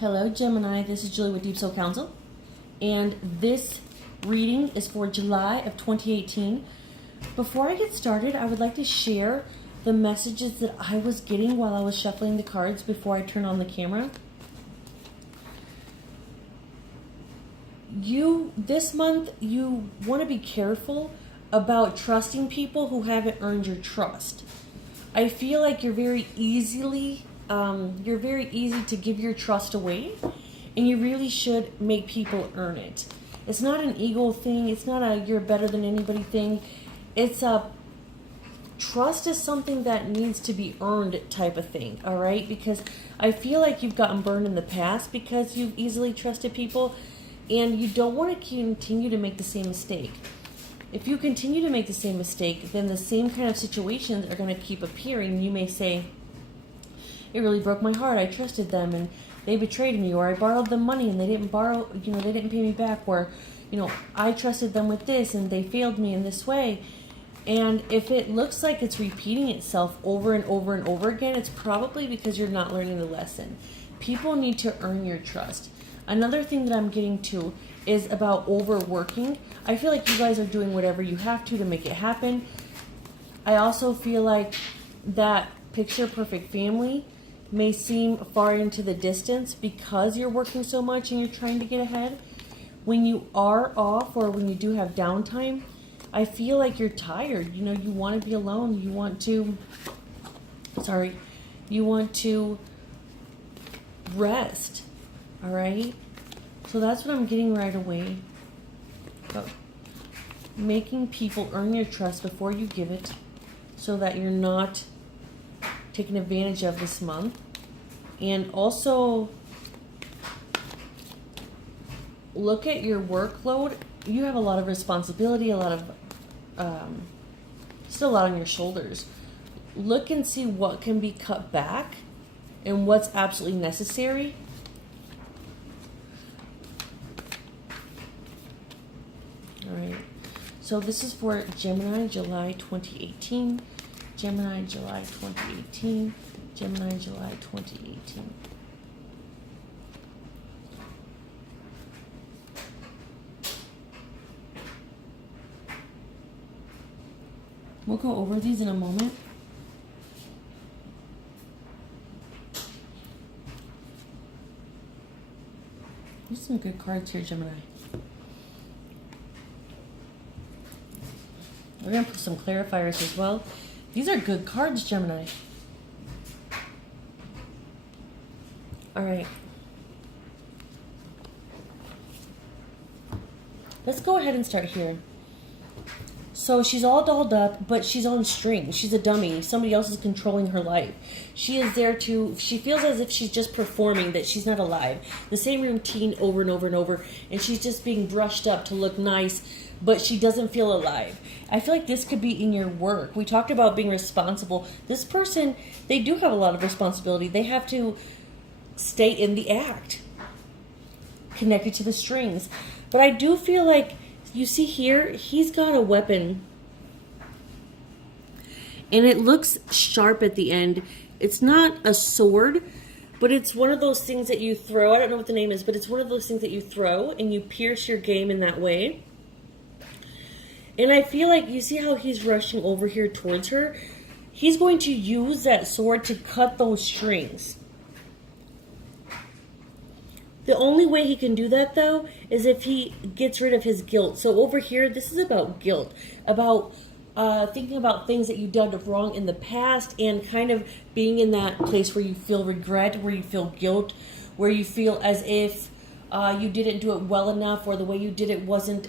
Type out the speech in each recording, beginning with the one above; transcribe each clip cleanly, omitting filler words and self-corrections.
Hello, Gemini. This is Julie with Deep Soul Counsel, and this reading is for July of 2018. Before I get started, I would like to share the messages that I was getting while I was shuffling the cards before I turn on the camera. This month, you want to be careful about trusting people who haven't earned your trust. I feel like you're very easy to give your trust away, and you really should make people earn it. It's not an ego thing. It's not a you're better than anybody thing. It's a trust is something that needs to be earned type of thing, all right? Because I feel like you've gotten burned in the past because you've easily trusted people, and you don't want to continue to make the same mistake. If you continue to make the same mistake, then the same kind of situations are going to keep appearing. You may say, it really broke my heart. I trusted them and they betrayed me, or I borrowed them money and they didn't they didn't pay me back, or, I trusted them with this and they failed me in this way. And if it looks like it's repeating itself over and over and over again, it's probably because you're not learning the lesson. People need to earn your trust. Another thing that I'm getting to is about overworking. I feel like you guys are doing whatever you have to make it happen. I also feel like that picture perfect family may seem far into the distance because you're working so much and you're trying to get ahead. When you are off or when you do have downtime, I feel like you're tired. You want to be alone. You want to rest. All right? So that's what I'm getting right away. But making people earn your trust before you give it so that you're not taken advantage of this month. And also look at your workload. You have a lot of responsibility, still a lot on your shoulders. Look and see what can be cut back and what's absolutely necessary. All right. So this is for Gemini, July 2018. Gemini, July 2018. Gemini, July 2018. We'll go over these in a moment. There's some good cards here, Gemini. We're going to put some clarifiers as well. These are good cards, Gemini. All right. Let's go ahead and start here. So she's all dolled up, but she's on strings. She's a dummy. Somebody else is controlling her life. She feels as if she's just performing, that she's not alive. The same routine over and over and over, and she's just being brushed up to look nice, but she doesn't feel alive. I feel like this could be in your work. We talked about being responsible. This person, they do have a lot of responsibility. They have to stay in the act, connected to the strings. But I do feel like, you see here, he's got a weapon. And it looks sharp at the end. It's not a sword, but it's one of those things that you throw. I don't know what the name is, but it's one of those things that you throw and you pierce your game in that way. And I feel like, you see how he's rushing over here towards her? He's going to use that sword to cut those strings. The only way he can do that, though, is if he gets rid of his guilt. So over here, this is about guilt, about thinking about things that you've done wrong in the past, and kind of being in that place where you feel regret, where you feel guilt, where you feel as if you didn't do it well enough, or the way you did it wasn't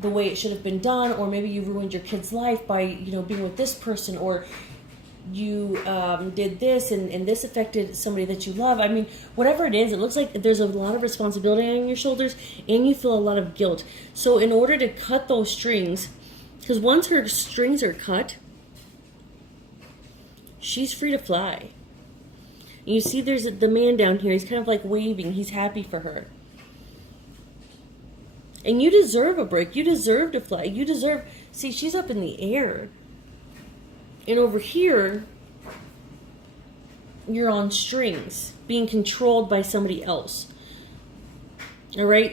the way it should have been done, or maybe you ruined your kid's life by being with this person, or you did this and this affected somebody that you love. I mean, whatever it is, it looks like there's a lot of responsibility on your shoulders and you feel a lot of guilt. So in order to cut those strings, because once her strings are cut, she's free to fly. And you see there's the man down here. He's kind of like waving. He's happy for her. And you deserve a break. You deserve to fly. You deserve... See, she's up in the air. And over here, you're on strings, being controlled by somebody else. All right,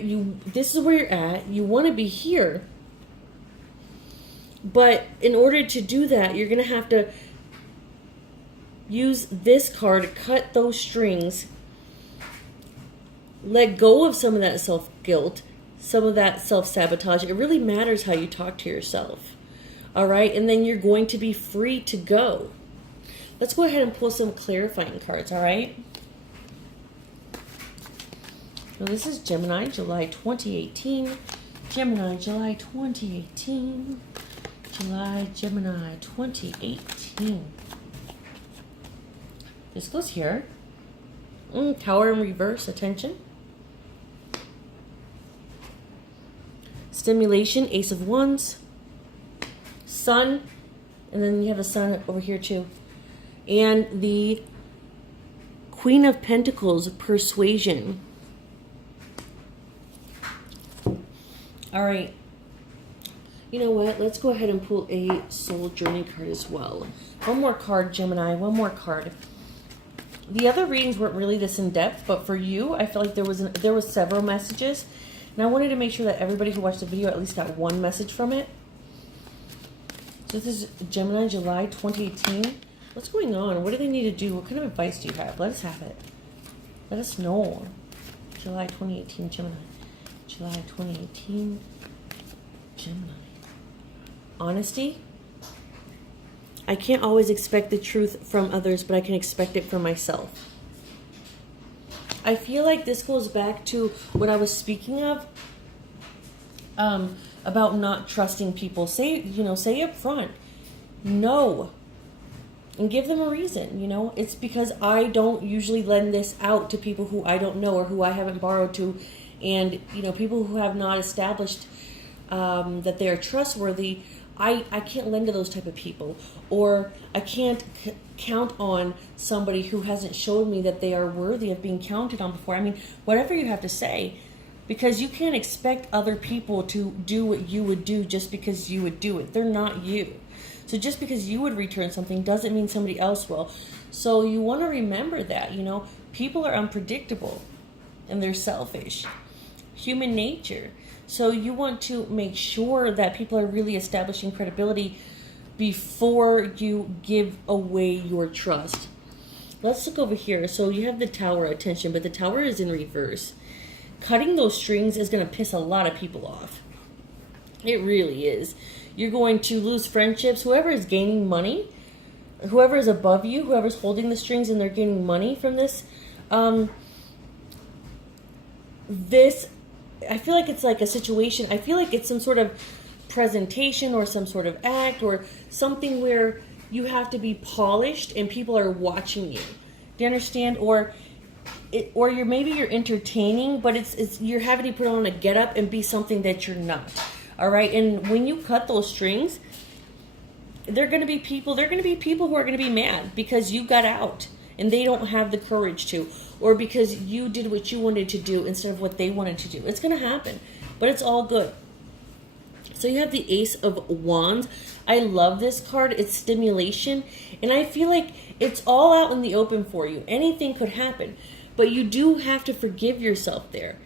this is where you're at. You want to be here. But in order to do that, you're going to have to use this card to cut those strings. Let go of some of that self-guilt, some of that self-sabotage. It really matters how you talk to yourself. All right, and then you're going to be free to go. Let's go ahead and pull some clarifying cards, all right? So this is Gemini, July 2018. Gemini, July 2018. Gemini 2018. This goes here. Tower in reverse, attention. Stimulation, Ace of Wands. Sun, and then you have the Sun over here too. And the Queen of Pentacles, Persuasion. All right. You know what? Let's go ahead and pull a Soul Journey card as well. One more card, Gemini. One more card. The other readings weren't really this in depth, but for you, I feel like there was several messages, and I wanted to make sure that everybody who watched the video at least got one message from it. So this is Gemini, July 2018. What's going on? What do they need to do? What kind of advice do you have? Let us have it. Let us know. July 2018, Gemini. July 2018, Gemini. Honesty. I can't always expect the truth from others, but I can expect it from myself. I feel like this goes back to what I was speaking of, about not trusting people. Say up front, no, and give them a reason. It's because I don't usually lend this out to people who I don't know or who I haven't borrowed to, and people who have not established that they are trustworthy. I can't lend to those type of people, or I can't count on somebody who hasn't showed me that they are worthy of being counted on before. I mean, whatever you have to say, because you can't expect other people to do what you would do just because you would do it. They're not you. So just because you would return something doesn't mean somebody else will. So you want to remember that, people are unpredictable and they're selfish. Human nature. So you want to make sure that people are really establishing credibility before you give away your trust. Let's look over here. So you have the Tower, attention, but the Tower is in reverse. Cutting those strings is going to piss a lot of people off. It really is. You're going to lose friendships. Whoever is gaining money, whoever is above you, whoever's holding the strings and they're gaining money from this, I feel like it's like a situation. I feel like it's some sort of presentation or some sort of act or something where you have to be polished and people are watching you. Do you understand? Or you're entertaining, but it's you're having to put on a get up and be something that you're not. All right. And when you cut those strings, there are going to be people who are going to be mad because you got out and they don't have the courage to, or because you did what you wanted to do instead of what they wanted to do. It's going to happen, but it's all good. So you have the Ace of Wands. I love this card. It's stimulation, and I feel like it's all out in the open for you. Anything could happen, but you do have to forgive yourself there.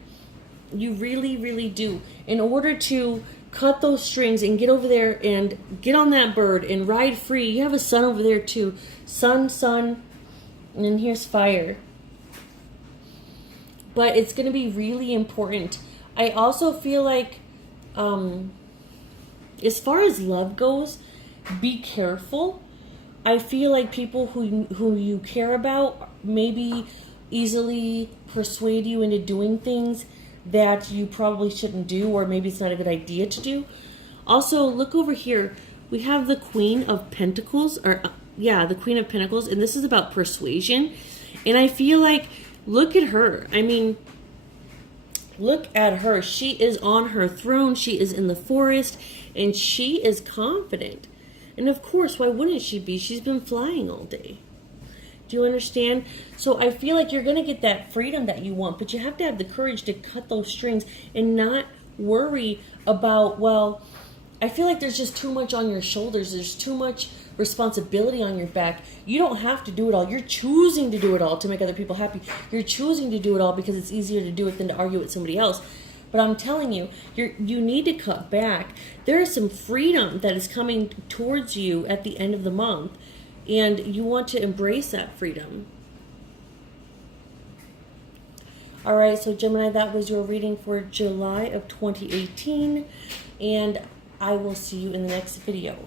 You really, really do. In order to cut those strings and get over there and get on that bird and ride free. You have a sun over there too. Sun, and then here's fire. But it's going to be really important. I also feel like, as far as love goes, be careful. I feel like people who you care about maybe easily persuade you into doing things that you probably shouldn't do, or maybe it's not a good idea to do. Also, look over here. We have the Queen of Pentacles, the Queen of Pentacles, and this is about persuasion. And I feel like, look at her. I mean, look at her. She is on her throne. She is in the forest, and she is confident. And of course, why wouldn't she be? She's been flying all day. Do you understand? So I feel like you're going to get that freedom that you want, but you have to have the courage to cut those strings and not worry about, I feel like there's just too much on your shoulders. There's too much responsibility on your back. You don't have to do it all. You're choosing to do it all to make other people happy. You're choosing to do it all because it's easier to do it than to argue with somebody else. But I'm telling you, you need to cut back. There is some freedom that is coming towards you at the end of the month, and you want to embrace that freedom. All right, so Gemini, that was your reading for July of 2018, and I will see you in the next video.